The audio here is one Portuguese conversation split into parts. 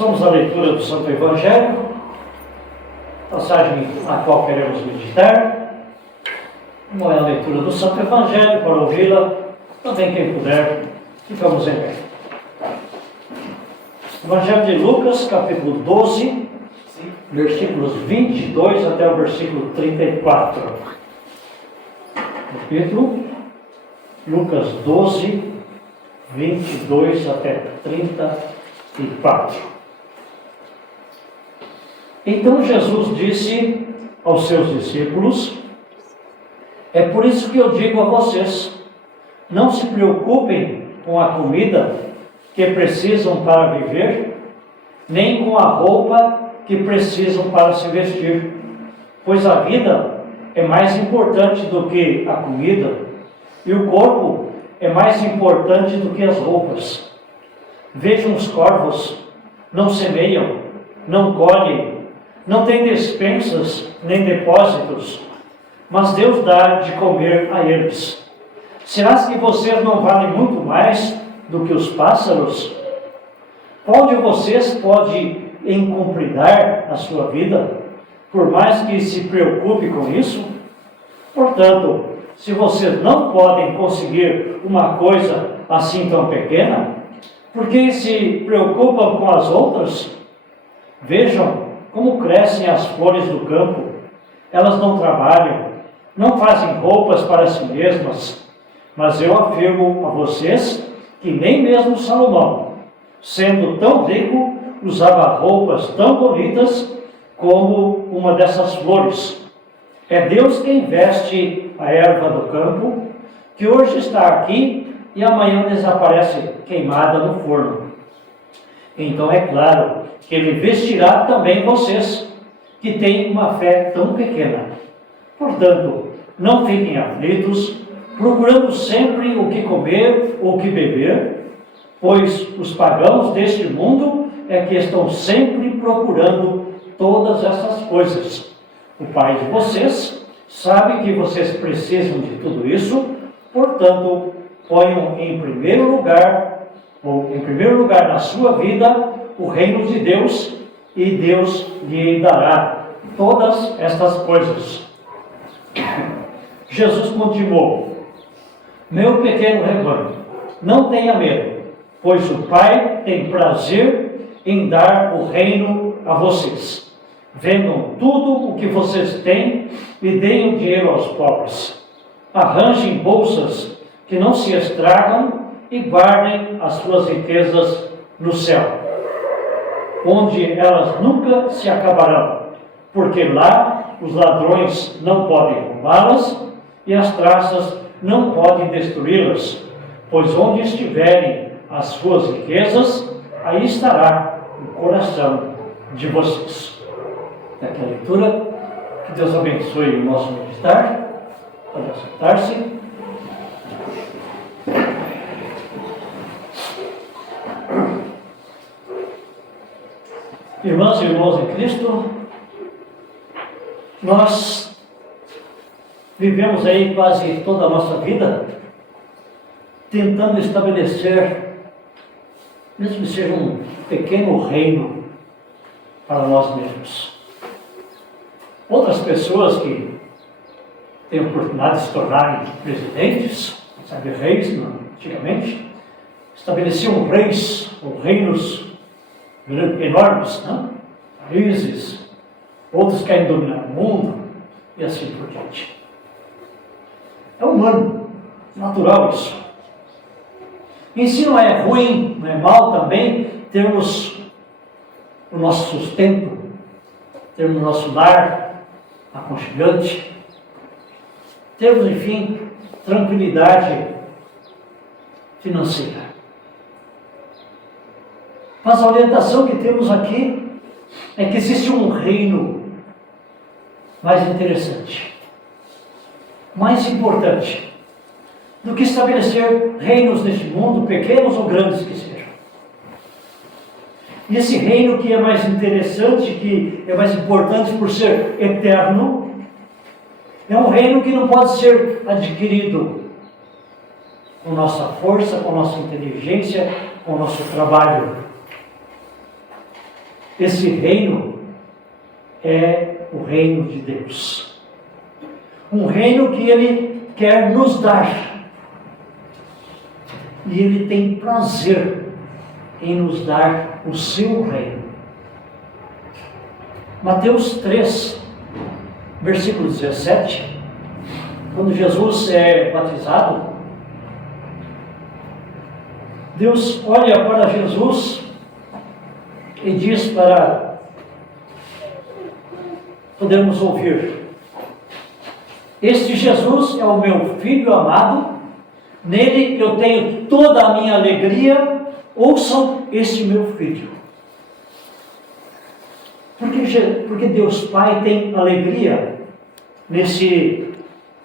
Vamos à leitura do Santo Evangelho, passagem na qual queremos meditar. Não é a leitura do Santo Evangelho, para ouvi-la, também quem puder, ficamos em pé. Evangelho de Lucas, capítulo 12, versículos 22 até o versículo 34. Repito, Lucas 12, 22 até 34. Então Jesus disse aos seus discípulos: é por isso que eu digo a vocês, não se preocupem com a comida que precisam para viver, nem com a roupa que precisam para se vestir, pois a vida é mais importante do que a comida, e o corpo é mais importante do que as roupas. Vejam os corvos, não semeiam, não colhem, não têm despensas nem depósitos, mas Deus dá de comer a eles. Será que vocês não valem muito mais do que os pássaros? Qual de vocês pode encompridar a sua vida, por mais que se preocupe com isso? Portanto, se vocês não podem conseguir uma coisa assim tão pequena, por que se preocupam com as outras? Vejam como crescem as flores do campo. Elas não trabalham, não fazem roupas para si mesmas, mas eu afirmo a vocês que nem mesmo Salomão, sendo tão rico, usava roupas tão bonitas como uma dessas flores. É Deus quem veste a erva do campo, que hoje está aqui e amanhã desaparece queimada no forno. Então é claro que Ele vestirá também vocês, que têm uma fé tão pequena. Portanto, não fiquem aflitos, procurando sempre o que comer ou o que beber, pois os pagãos deste mundo é que estão sempre procurando todas essas coisas. O Pai de vocês sabe que vocês precisam de tudo isso, portanto, ponham em primeiro lugar na sua vida o reino de Deus, e Deus lhe dará todas estas coisas. Jesus continuou: meu pequeno rebanho, não tenha medo, pois o Pai tem prazer em dar o reino a vocês. Vendam tudo o que vocês têm e deem o dinheiro aos pobres. Arranjem bolsas que não se estragam e guardem as suas riquezas no céu, onde elas nunca se acabarão, porque lá os ladrões não podem roubá-las e as traças não podem destruí-las, pois onde estiverem as suas riquezas, aí estará o coração de vocês. Aqui a leitura. Que Deus abençoe o nosso meditar. Pode assentar-se. Irmãs e irmãos em Cristo, nós vivemos aí quase toda a nossa vida tentando estabelecer, mesmo que seja um pequeno reino para nós mesmos. Outras pessoas que têm a oportunidade de se tornarem presidentes, sabe, reis, antigamente, estabeleciam reis ou reinos enormes, né? Países, outros querem dominar o mundo e assim por diante. É humano, natural isso. Em si não é ruim, não é mal também termos o nosso sustento, termos o nosso lar aconchegante, termos, enfim, tranquilidade financeira. Mas a orientação que temos aqui é que existe um reino mais interessante, mais importante, do que estabelecer reinos neste mundo, pequenos ou grandes que sejam. E esse reino que é mais interessante, que é mais importante por ser eterno, é um reino que não pode ser adquirido com nossa força, com nossa inteligência, com o nosso trabalho. Esse reino é o reino de Deus. Um reino que Ele quer nos dar. E Ele tem prazer em nos dar o seu reino. Mateus 3, versículo 17, quando Jesus é batizado, Deus olha para Jesus e diz para podemos ouvir: este Jesus é o meu Filho amado, nele eu tenho toda a minha alegria, ouçam este meu Filho. Porque Deus Pai tem alegria nesse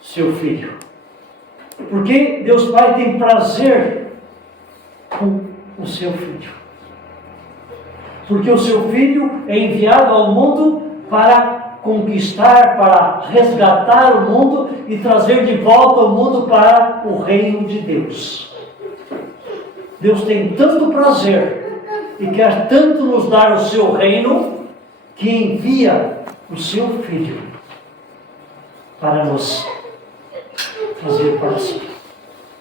seu Filho. Porque Deus Pai tem prazer com o seu Filho. Porque o seu Filho é enviado ao mundo para conquistar, para resgatar o mundo e trazer de volta o mundo para o reino de Deus. Deus tem tanto prazer e quer tanto nos dar o seu reino, que envia o seu Filho para nos trazer para si,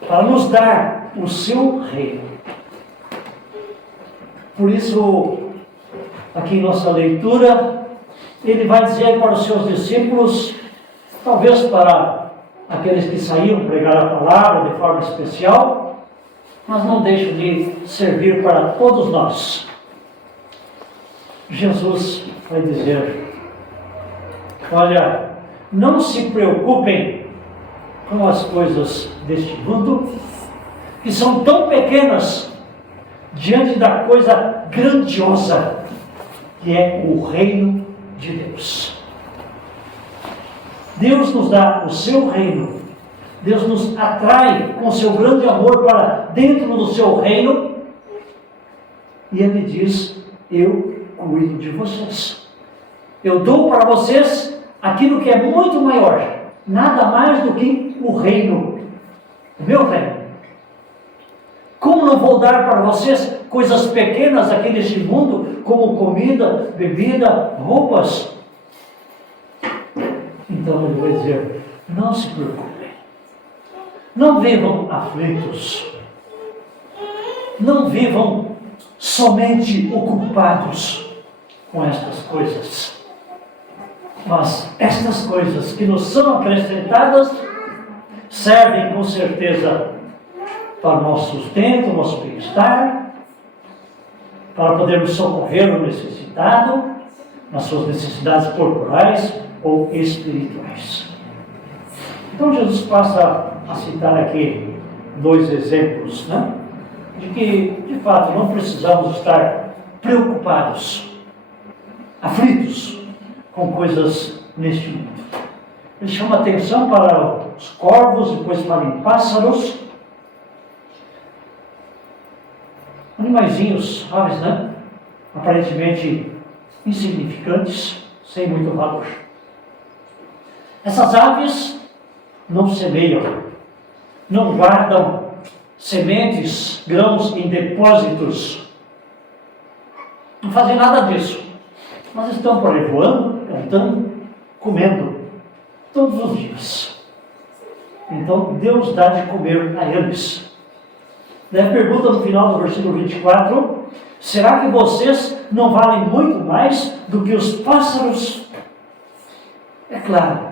para nos dar o seu reino. Por isso, aqui em nossa leitura, ele vai dizer para os seus discípulos, talvez para aqueles que saíram pregar a palavra de forma especial, mas não deixam de servir para todos nós. Jesus vai dizer: olha, não se preocupem com as coisas deste mundo, que são tão pequenas diante da coisa grandiosa que é o reino de Deus. Deus nos dá o seu reino, Deus nos atrai com seu grande amor para dentro do seu reino, e Ele diz: eu cuido de vocês. Eu dou para vocês aquilo que é muito maior, nada mais do que o reino, o meu reino. Como não vou dar para vocês coisas pequenas aqui neste mundo, como comida, bebida, roupas? Então Ele vai dizer: não se preocupem, não vivam aflitos, não vivam somente ocupados com estas coisas, mas estas coisas que nos são acrescentadas servem com certeza para o nosso sustento, o nosso bem-estar, para podermos socorrer o necessitado nas suas necessidades corporais ou espirituais. Então Jesus passa a citar aqui dois exemplos, de que, de fato, não precisamos estar preocupados, aflitos com coisas neste mundo. Ele chama atenção para os corvos, depois para os pássaros, animaizinhos, aves, aparentemente insignificantes, sem muito valor. Essas aves não semeiam, não guardam sementes, grãos em depósitos, não fazem nada disso, mas estão por aí voando, cantando, comendo, todos os dias. Então Deus dá de comer a eles. Daí pergunta no final do versículo 24: será que vocês não valem muito mais do que os pássaros? É claro,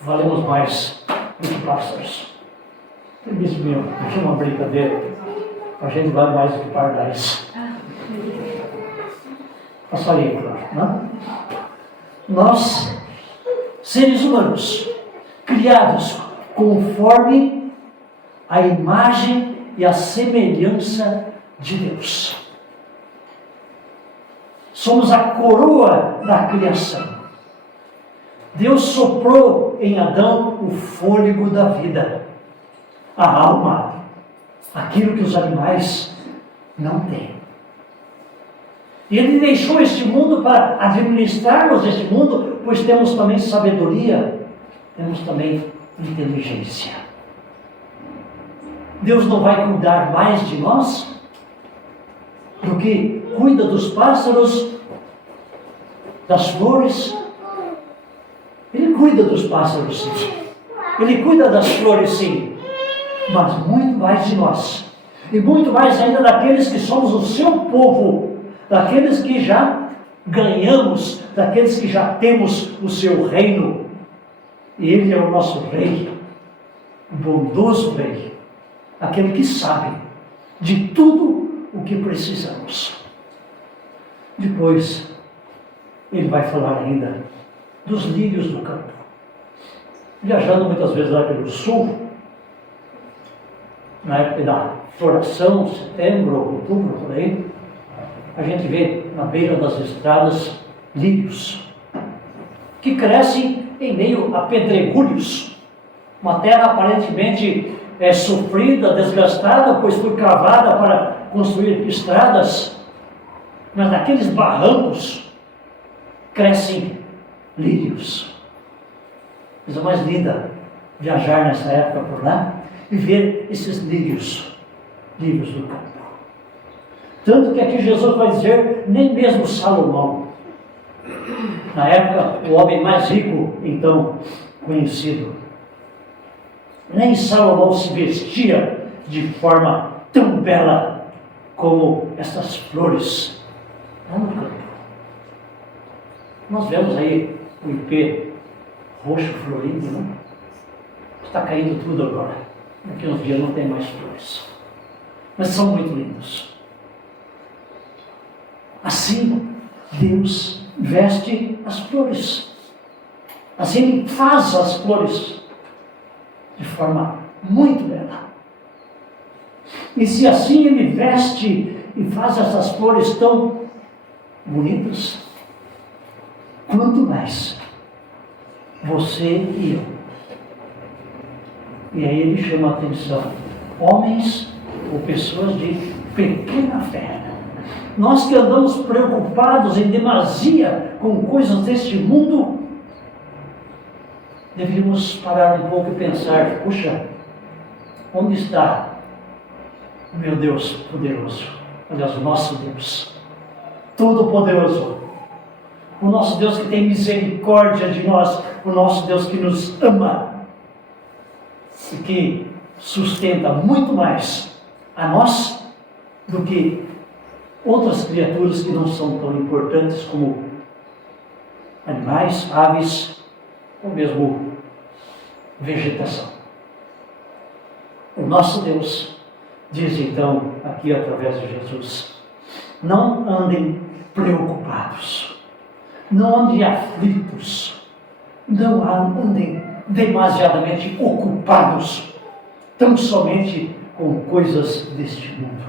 valemos mais do que pássaros. Ele disse: meu, aqui é uma brincadeira, a gente vale mais do que pardais. Passarinho, claro, não? Nós, seres humanos, criados conforme a imagem e a semelhança de Deus. Somos a coroa da criação. Deus soprou em Adão o fôlego da vida, a alma, aquilo que os animais não têm. E Ele deixou este mundo para administrarmos este mundo, pois temos também sabedoria, temos também inteligência. Deus não vai cuidar mais de nós? do que cuida dos pássaros, das flores. Ele cuida dos pássaros, sim. Ele cuida das flores, sim. Mas muito mais de nós. E muito mais ainda daqueles que somos o seu povo. Daqueles que já ganhamos, daqueles que já temos o seu reino. E Ele é o nosso Rei, o bondoso Rei, aquele que sabe de tudo o que precisamos. Depois, Ele vai falar ainda dos lírios do campo. Viajando muitas vezes lá pelo sul, na época da floração, setembro, outubro, por aí, a gente vê na beira das estradas lírios que crescem em meio a pedregulhos, uma terra aparentemente sofrida, desgastada, pois foi cavada para construir estradas, mas naqueles barrancos crescem lírios. Coisa mais linda viajar nessa época por lá e ver esses lírios do campo. Tanto que aqui Jesus vai dizer, nem mesmo Salomão, na época o homem mais rico então conhecido, nem Salomão se vestia de forma tão bela como essas flores lá no campo. Nós vemos aí o ipê roxo florido, não? Está caindo tudo agora. Daqui a uns dias não tem mais flores. Mas são muito lindos. Assim, Deus veste as flores. Assim, Ele faz as flores de forma muito bela. E se assim Ele veste e faz essas flores tão bonitas, quanto mais você e eu. E aí Ele chama a atenção, homens ou pessoas de pequena fé. Nós que andamos preocupados em demasia com coisas deste mundo, deveríamos parar um pouco e pensar, puxa, onde está o meu Deus poderoso? Aliás, o nosso Deus, todo-poderoso. O nosso Deus que tem misericórdia de nós, o nosso Deus que nos ama e que sustenta muito mais a nós do que outras criaturas que não são tão importantes como animais, aves ou mesmo vegetação. O nosso Deus diz então aqui através de Jesus, não andem preocupados, não andem aflitos, não andem demasiadamente ocupados, tão somente com coisas deste mundo.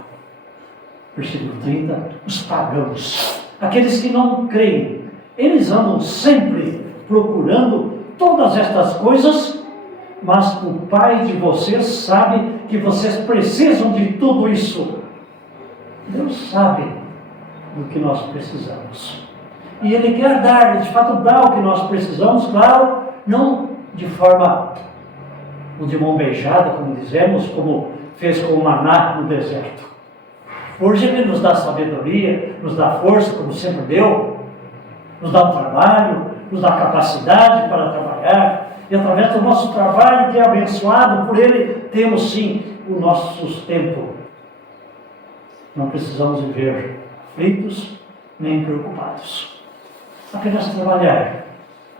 Versículo 30, os pagãos, aqueles que não creem, eles andam sempre procurando todas estas coisas, mas o Pai de vocês sabe que vocês precisam de tudo isso. Deus sabe do que nós precisamos. E Ele quer dar, Ele de fato dá o que nós precisamos, claro, não de forma de mão beijada, como dizemos, como fez com o maná no deserto. Hoje Ele nos dá sabedoria, nos dá força, como sempre deu, nos dá um trabalho, nos dá capacidade para trabalhar, e através do nosso trabalho, que é abençoado por Ele, temos sim o nosso sustento. Não precisamos viver aflitos nem preocupados. Apenas trabalhar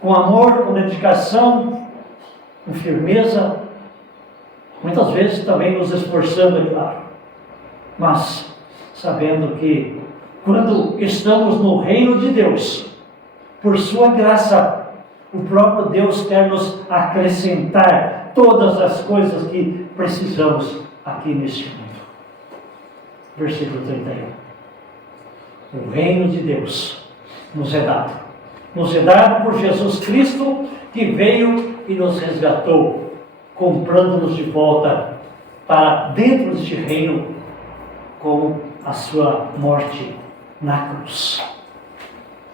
com amor, com dedicação, com firmeza, muitas vezes também nos esforçando, é claro, mas sabendo que quando estamos no reino de Deus, por sua graça, o próprio Deus quer nos acrescentar todas as coisas que precisamos aqui neste mundo. Versículo 31. O reino de Deus nos é dado. Nos é dado por Jesus Cristo, que veio e nos resgatou, comprando-nos de volta para dentro deste reino com a sua morte na cruz.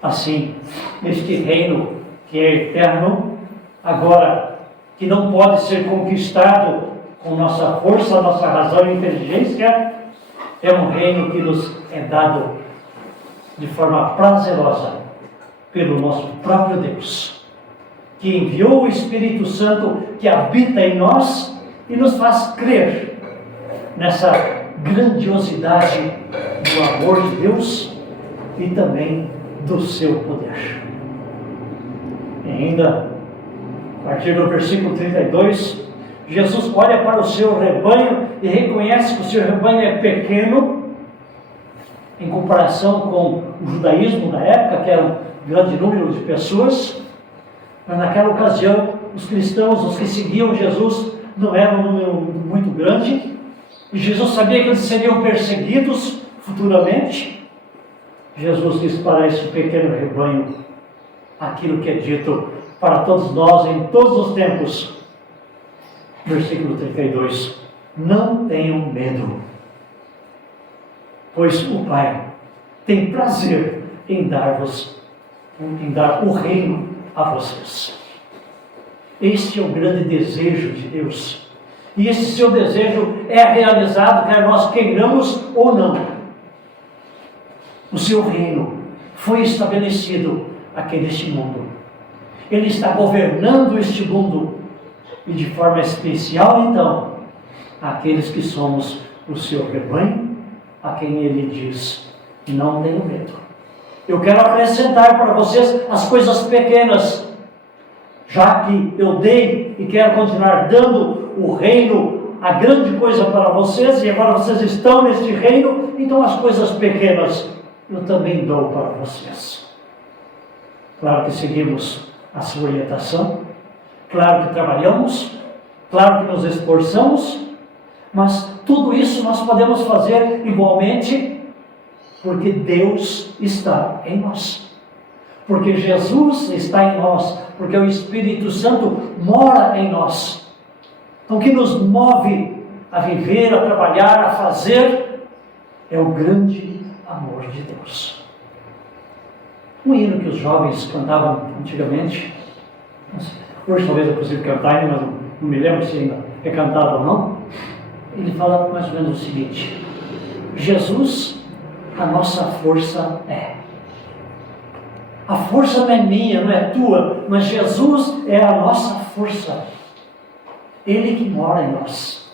Assim, este reino que é eterno, agora que não pode ser conquistado com nossa força, nossa razão e inteligência, é um reino que nos é dado de forma prazerosa pelo nosso próprio Deus, que enviou o Espírito Santo que habita em nós e nos faz crer nessa grandiosidade do amor de Deus e também do seu poder. E ainda, a partir do versículo 32, Jesus olha para o seu rebanho e reconhece que o seu rebanho é pequeno em comparação com o judaísmo da época, que era um grande número de pessoas. Mas naquela ocasião, os cristãos, os que seguiam Jesus, não eram um número muito grande. E Jesus sabia que eles seriam perseguidos futuramente. Jesus diz para esse pequeno rebanho aquilo que é dito para todos nós em todos os tempos. Versículo 32. Não tenham medo, pois o Pai tem prazer em dar o reino a vocês. Este é o grande desejo de Deus. E esse seu desejo é realizado, quer nós queiramos ou não. O seu reino foi estabelecido aqui neste mundo. Ele está governando este mundo. E de forma especial, então, aqueles que somos o seu rebanho, a quem ele diz: não tenham medo. Eu quero acrescentar para vocês as coisas pequenas, já que eu dei e quero continuar dando o reino, a grande coisa para vocês, e agora vocês estão neste reino, então as coisas pequenas eu também dou para vocês. Claro que seguimos a sua orientação, claro que trabalhamos, claro que nos esforçamos, mas tudo isso nós podemos fazer igualmente porque Deus está em nós, porque Jesus está em nós, porque o Espírito Santo mora em nós. Então o que nos move a viver, a trabalhar, a fazer é o grande amor de Deus. Um hino que os jovens cantavam antigamente, hoje talvez eu consiga cantar, mas não me lembro se ainda é cantado ou não. Ele fala mais ou menos o seguinte: Jesus, a nossa força é. A força não é minha, não é tua, mas Jesus é a nossa força. Ele que mora em nós,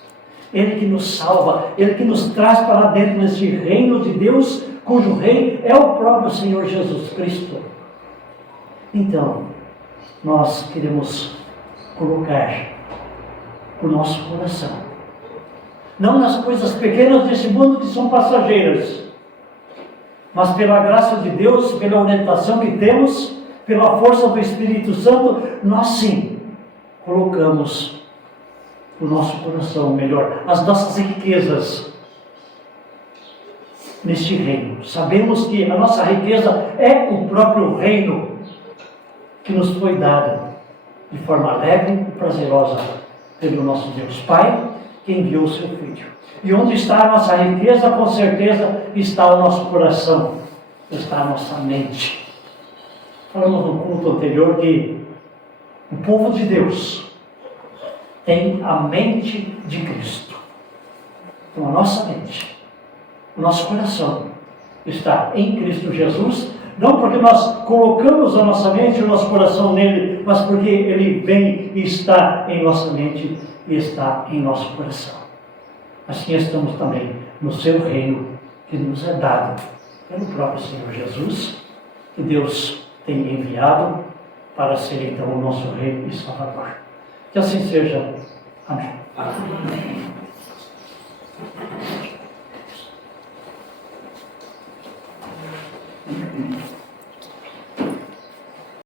Ele que nos salva, Ele que nos traz para dentro desse reino de Deus, cujo rei é o próprio Senhor Jesus Cristo. Então, nós queremos colocar o nosso coração, não nas coisas pequenas desse mundo que são passageiras, mas pela graça de Deus, pela orientação que temos, pela força do Espírito Santo, nós sim colocamos o nosso coração, melhor, as nossas riquezas neste reino. Sabemos que a nossa riqueza é o próprio reino que nos foi dado de forma alegre e prazerosa pelo nosso Deus Pai, que enviou o seu Filho. E onde está a nossa riqueza, com certeza está o nosso coração, está a nossa mente. Falamos no culto anterior que o povo de Deus tem a mente de Cristo. Então a nossa mente, o nosso coração está em Cristo Jesus, não porque nós colocamos a nossa mente e o nosso coração nele, mas porque ele vem e está em nossa mente e está em nosso coração. Assim estamos também no seu reino, que nos é dado pelo próprio Senhor Jesus, que Deus tem enviado para ser então o nosso Rei e Salvador. Que assim seja. Amém. Amém.